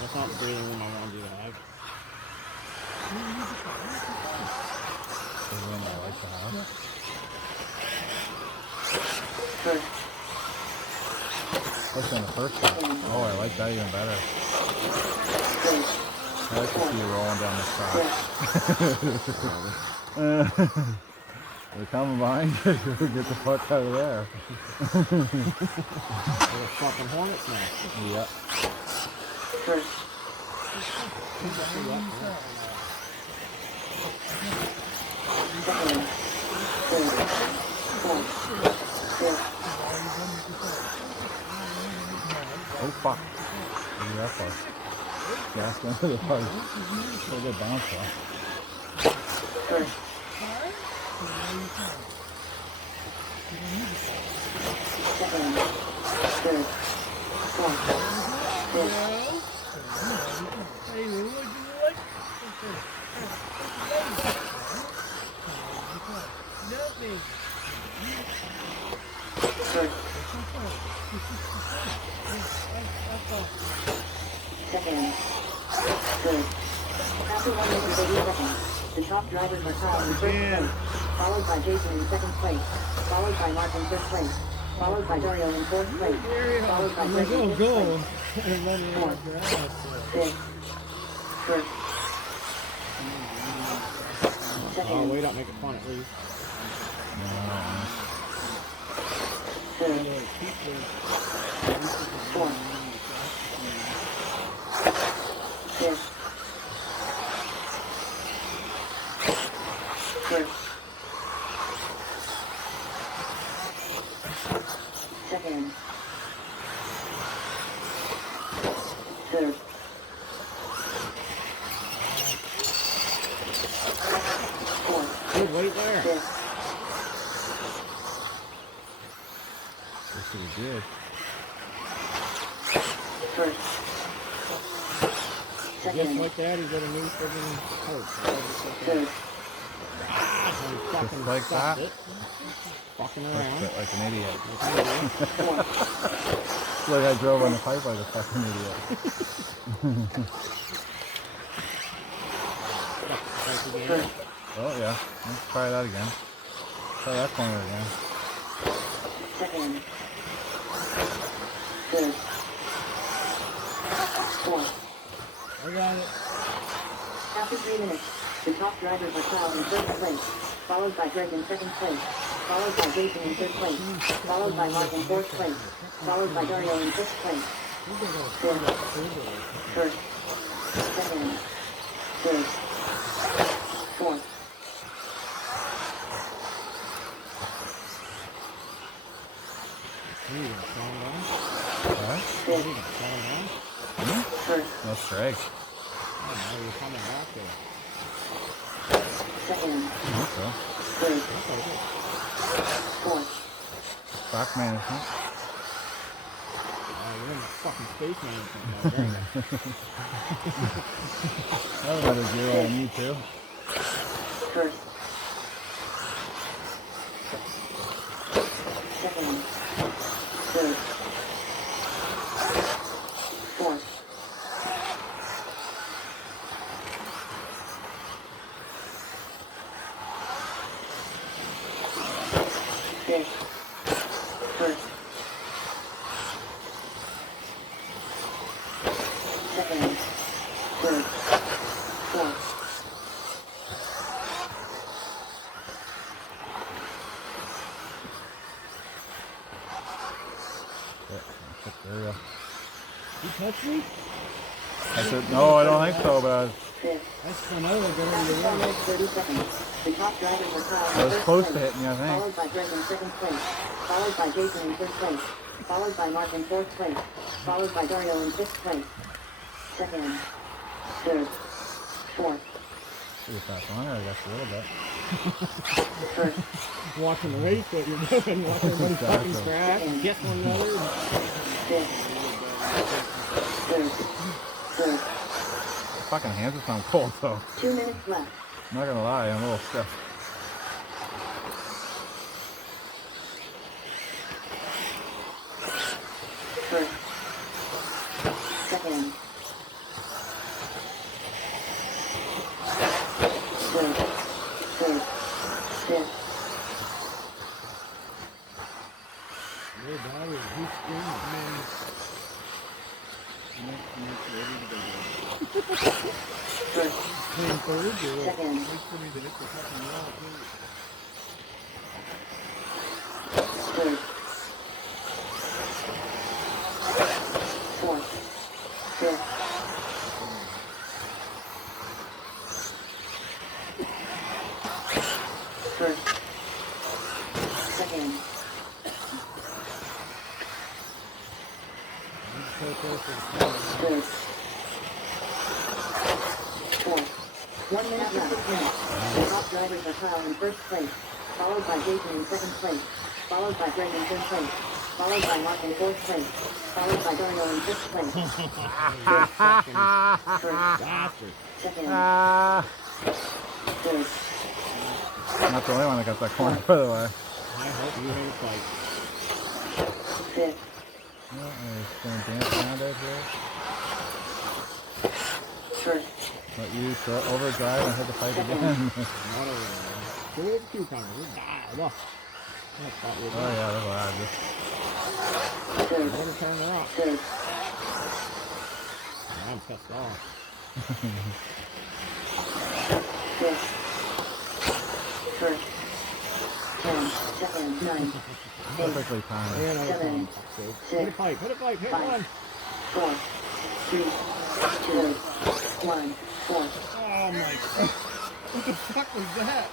That's not the breathing room I wanted you to have. The room I like to have. Especially in the first one. Oh, I like that even better. I like to see you rolling down this track. They're coming behind you. Get the fuck out of there. They're fucking hornets now. Yeah. Oh fuck. Look at that part. Gas went to the part. So good bounce off. After 180 seconds, the top drivers are Kyle in first place, followed by Jason in second place, followed by Mark in third place, followed by Dario in fourth place, followed by Greg in fifth place. 4, 6, 1. Oh, wait up, make it fun at least. 2, 4, 6, 1. Second. Third. Fourth. Good, wait there. Fifth. That's pretty good. First. Just Second. like that, he got a new friggin' coat. Third. Fucking like stopped that? it. Fucking around. Like an idiot. Fourth. Like I drove on the pipe like a fucking idiot. First. Oh yeah. Let's try that again. Try that corner again. Second. Third. Fourth. I got it. After 3 minutes, the top drivers are Kyle in first place, followed by Greg in second place, followed by Jason in third place, followed by Mark in fourth place, followed by Dario in fifth place. Fifth. First. Second. Third. Fourth. You need to calm down. Huh? You need to calm down. First. No strike. Oh, now you're coming back there. Second. Okay. Third. That's okay. Fourth. Back management. You're in the fucking space management mode, aren't you? That was another zero on you too. First. Second. Third. Fourth. Fifth. First. Second. Third. Fourth. There you go. You touched me? I said, no, I don't think so, but Fifth. That's another good one. 30 seconds. The top drivers were Kyle I in was first close to place, hitting you, I think. followed by Greg in second place, followed by Jason in third place, followed by Mark in fourth place, followed by Dario in fifth place. Second. Third. Fourth. Pretty fast one, I guess a little bit. First. Watching the race that you're doing, watching everybody fucking Exactly. crash, kiss one another. Fifth. Third. Third. Fucking hands are sound cold though. 2 minutes left. I'm not gonna lie, I'm a little stiff. First. Third. Fifth. Your daughter, who's screaming, man? First. Playing third, or what? Second. Wait for me to hit the fucking wall, too. Third. Fourth. Fifth. First. Second. Third. Fourth. 1 minute left. The top drivers are Kyle in first place, followed by Jason in second place, followed by Greg in third place, followed by Mark in fourth place, followed by Dario in fifth place. Bastard. Second. Third. Not the only one that got that corner, by the way. I hope you have a fight. Fifth. Yeah, he's gonna dance around out here. First. Let you overdrive and hit the fight again. Not over there. Go with the cucumber. We'll die. Look. That's what we're Oh doing. yeah, look at that. Third. Water turn her up. Third. I'm pissed off. Fifth. First. 10. Second. 9. 8. Perfectly timed. Yeah, no, Seven. hit a pipe. Hit a pipe. Hit Five. one. 4. 3. 2. 1. 4. Oh my god. What the fuck was that?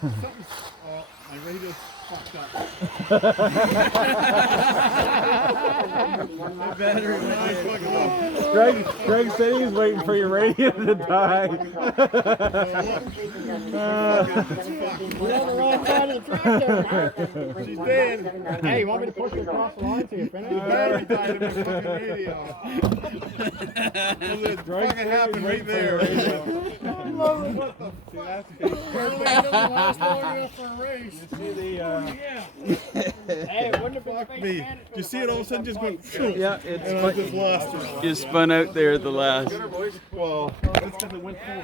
Something. Oh, my radio fucked up. My battery went fucking off. Greg said he's waiting for your radio to die. We're on the wrong side of the track there. She's dead. Hey, you want me to push her across the line so you finish? The battery died in my fucking radio. It fucking happened right there. What the fuck? Apparently it doesn't last long enough for a race. See the, Yeah. Hey, wouldn't it fuck me? You see it all of a sudden just went shoot. Yeah, And I just lost her. you spun out there at the last. Well, that's because it went full